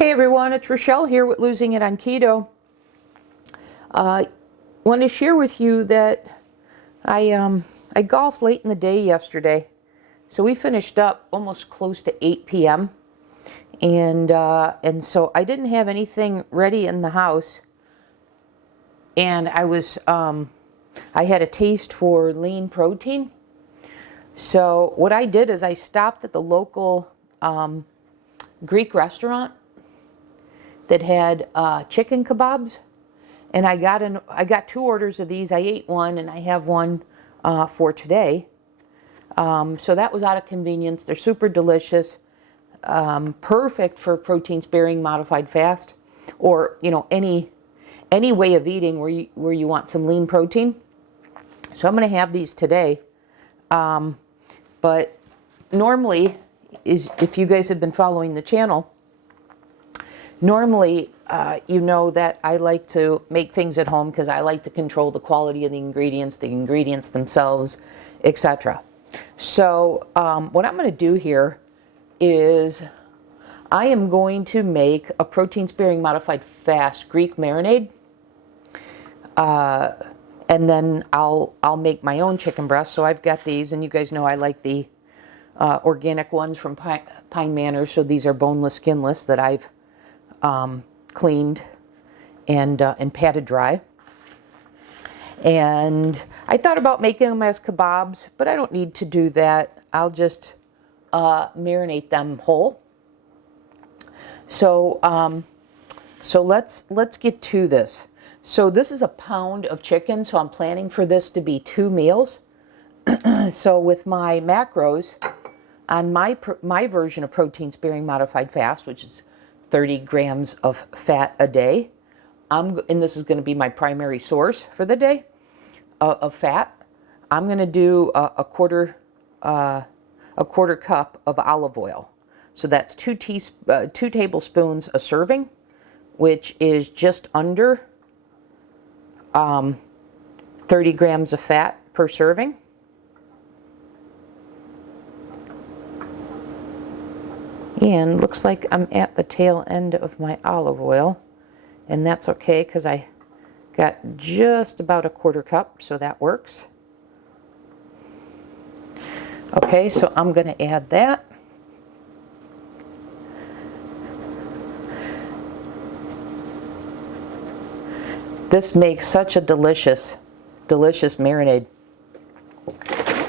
Hey everyone, it's Rochelle here with Losing It on Keto. Want to share with you that I golfed late in the day yesterday. So we finished up almost close to 8 p.m. And so I didn't have anything ready in the house. And I had a taste for lean protein. So what I did is I stopped at the local Greek restaurant that had chicken kebabs, and I got 2 orders of these. I ate one, and I have one for today. So that was out of convenience. They're super delicious, perfect for protein sparing modified fast, or any way of eating where you want some lean protein. So I'm going to have these today. But normally, if you guys have been following the channel, normally, you know that I like to make things at home because I like to control the quality of the ingredients themselves, etc. So what I'm going to do here is I am going to make a protein-sparing modified fast Greek marinade, and then I'll make my own chicken breast. So I've got these, and you guys know I like the organic ones from Pine Manor. So these are boneless, skinless that I've cleaned and patted dry. And I thought about making them as kebabs, but I don't need to do that. I'll just marinate them whole. So let's get to this. So this is a pound of chicken, so I'm planning for this to be 2 meals. So with my macros on my version of protein sparing modified fast, which is 30 grams of fat a day, and this is going to be my primary source for the day of fat. I'm going to do a quarter cup of olive oil. So that's 2 tablespoons a serving, which is just under 30 grams of fat per serving. And looks like I'm at the tail end of my olive oil, and that's okay because I got just about a quarter cup, so that works. Okay, so I'm going to add that. This makes such a delicious marinade.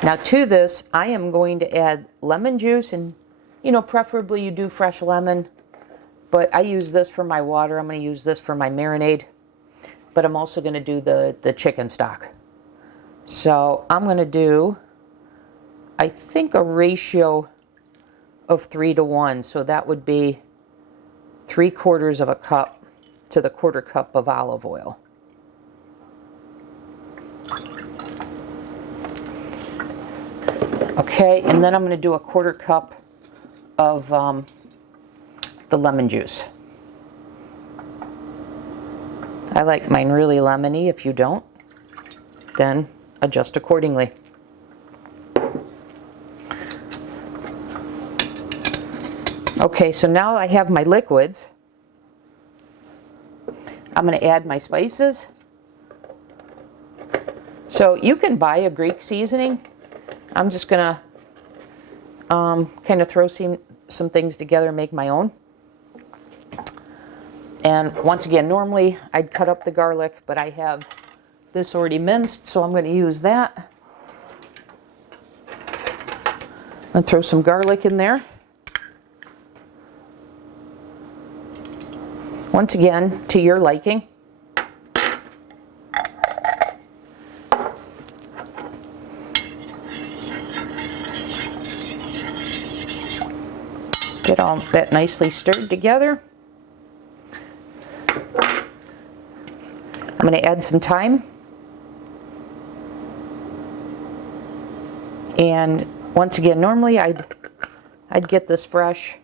Now to this, I am going to add lemon juice, and preferably you do fresh lemon, but I use this for my water. I'm going to use this for my marinade, but I'm also going to do the chicken stock. So I'm going to do, I think, a ratio of 3 to 1. So that would be 3/4 of a cup to the quarter cup of olive oil. Okay, and then I'm going to do a quarter cup of the lemon juice. I like mine really lemony. If you don't, then adjust accordingly. Okay, so now I have my liquids. I'm going to add my spices. So you can buy a Greek seasoning. I'm just going to kind of throw some things together and make my own. And once again, normally I'd cut up the garlic, but I have this already minced, so I'm going to use that. And throw some garlic in there. Once again, to your liking. Get all that nicely stirred together. I'm going to add some thyme. And once again, normally I'd get this fresh.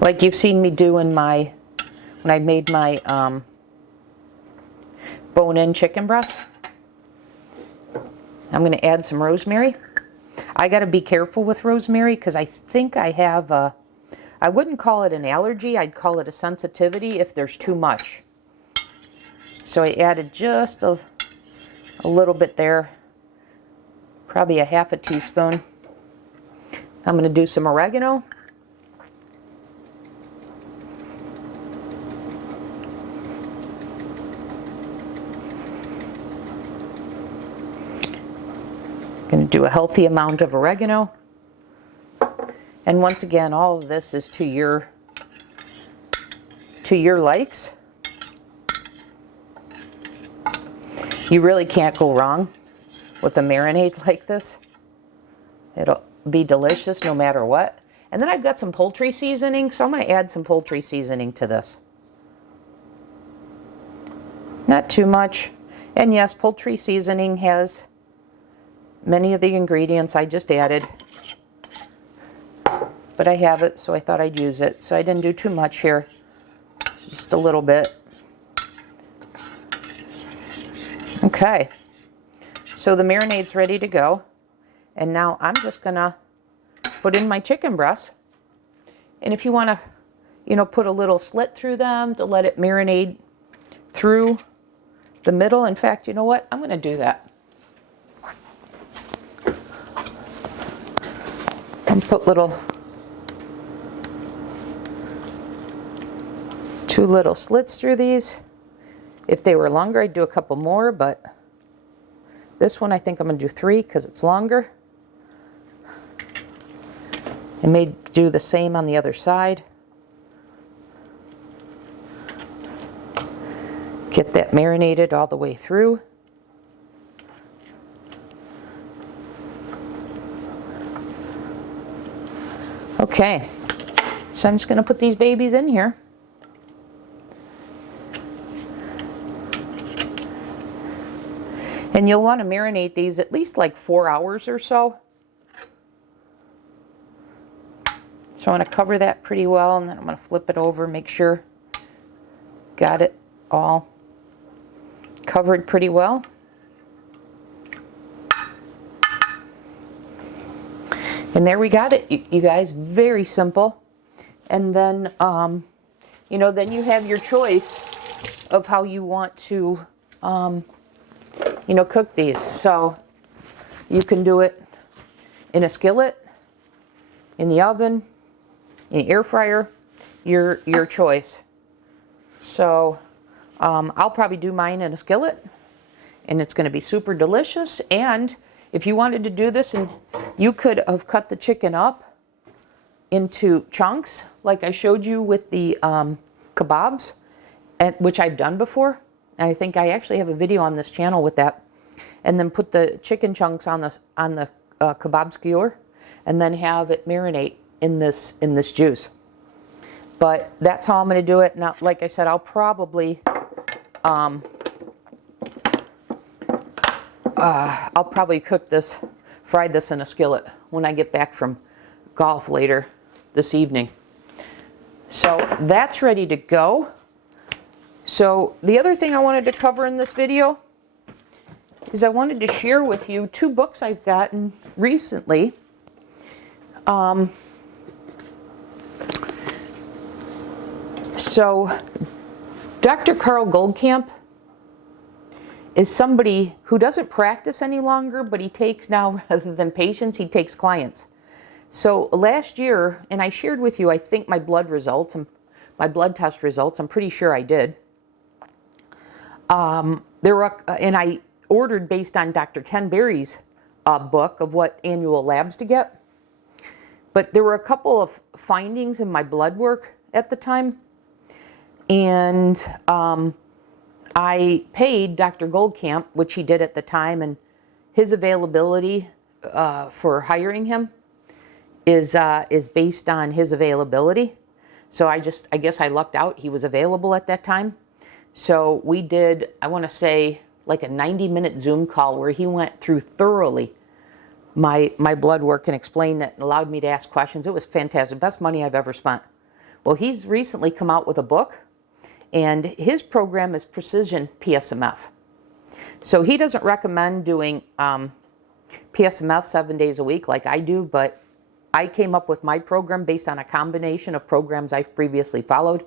Like you've seen me do when I made my bone-in chicken breast. I'm going to add some rosemary. I got to be careful with rosemary because I think I have a, I wouldn't call it an allergy, I'd call it a sensitivity if there's too much. So I added just a little bit there, probably a half a teaspoon. I'm going to do some oregano. Going to do a healthy amount of oregano. And once again, all of this is to your likes. You really can't go wrong with a marinade like this. It'll be delicious no matter what. And then I've got some poultry seasoning, so I'm going to add some poultry seasoning to this. Not too much. And yes, poultry seasoning has many of the ingredients I just added. But I have it, so I thought I'd use it. So I didn't do too much here. Just a little bit. Okay. So the marinade's ready to go. And now I'm just gonna put in my chicken breasts. And if you wanna, put a little slit through them to let it marinate through the middle. In fact, you know what? I'm gonna do that. And put two little slits through these. If they were longer, I'd do a couple more, but this one I think I'm going to do 3 because it's longer. I may do the same on the other side. Get that marinated all the way through. Okay, so I'm just going to put these babies in here. And you'll want to marinate these at least like 4 hours or so. So I want to cover that pretty well, and then I'm going to flip it over, make sure got it all covered pretty well. And there we got it, you guys. Very simple. And then, then you have your choice of how you want to, cook these. So you can do it in a skillet, in the oven, in the air fryer, your choice. So I'll probably do mine in a skillet, and it's going to be super delicious. And if you wanted to do this, and you could have cut the chicken up into chunks like I showed you with the kebabs, which I've done before. And I think I actually have a video on this channel with that. And then put the chicken chunks on the kebab skewer, and then have it marinate in this juice. But that's how I'm going to do it. Now, like I said, I'll probably fry this in a skillet when I get back from golf later this evening. So that's ready to go. So the other thing I wanted to cover in this video is I wanted to share with you 2 books I've gotten recently. So Dr. Carl Goldkamp is somebody who doesn't practice any longer, but he takes now, rather than patients, he takes clients. So last year, and I shared with you, I think my blood results, my blood test results, I'm pretty sure I did. And I ordered based on Dr. Ken Berry's book of what annual labs to get. But there were a couple of findings in my blood work at the time. And I paid Dr. Goldkamp, which he did at the time, and his availability for hiring him is based on his availability. So I guess I lucked out. He was available at that time. So we did, I want to say, like a 90-minute Zoom call where he went through thoroughly my blood work and explained it and allowed me to ask questions. It was fantastic. Best money I've ever spent. Well, he's recently come out with a book, and his program is Precision PSMF. So he doesn't recommend doing PSMF 7 days a week like I do, but I came up with my program based on a combination of programs I've previously followed.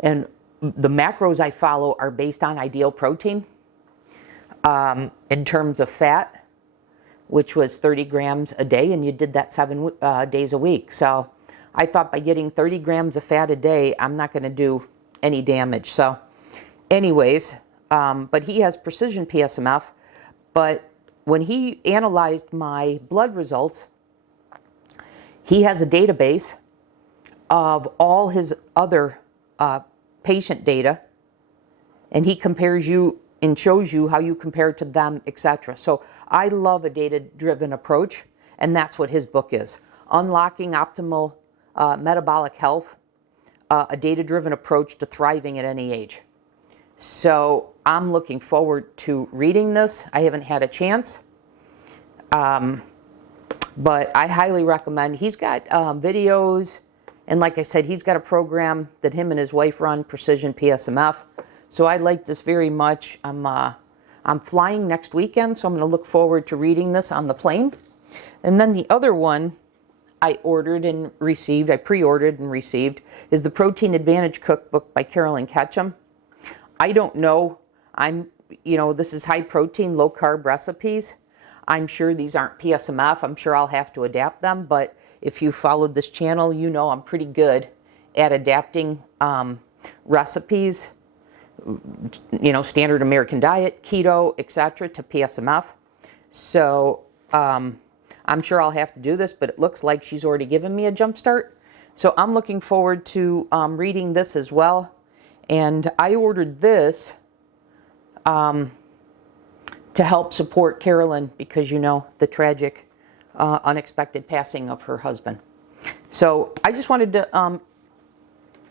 And the macros I follow are based on ideal protein in terms of fat, which was 30 grams a day, and you did that 7 days a week. So I thought by getting 30 grams of fat a day, I'm not going to do any damage. So anyways, but he has precision PSMF. But when he analyzed my blood results, he has a database of all his other patient data, and he compares you and shows you how you compare to them, etc. So I love a data-driven approach, and that's what his book is. Unlocking Optimal Metabolic Health, a data-driven approach to thriving at any age. So I'm looking forward to reading this. I haven't had a chance, but I highly recommend. He's got videos, and like I said, he's got a program that him and his wife run, Precision PSMF. So I like this very much. I'm flying next weekend, so I'm going to look forward to reading this on the plane. And then the other one I ordered and received, I pre-ordered and received, is the Protein Advantage Cookbook by Carolyn Ketchum. I don't know. This is high protein, low carb recipes. I'm sure these aren't PSMF. I'm sure I'll have to adapt them. But if you followed this channel, you know I'm pretty good at adapting recipes, standard American diet, keto, etc., to PSMF. So I'm sure I'll have to do this, but it looks like she's already given me a jump start. So I'm looking forward to reading this as well. And I ordered this to help support Carolyn because, the tragic, unexpected passing of her husband. So I just wanted to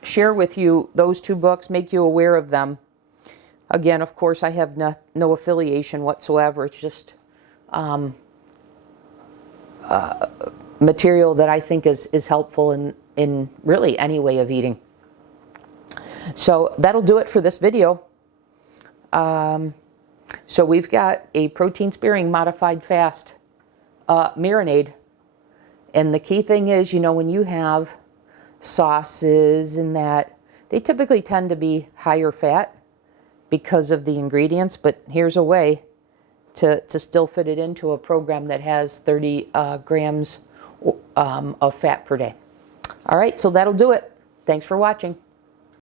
share with you those two books, make you aware of them. Again, of course, I have no affiliation whatsoever. It's just material that I think is helpful in really any way of eating. So that'll do it for this video. So we've got a protein-sparing modified fast marinade. And the key thing is, when you have sauces and that, they typically tend to be higher fat because of the ingredients. But here's a way to still fit it into a program that has 30 grams of fat per day. All right, so that'll do it. Thanks for watching.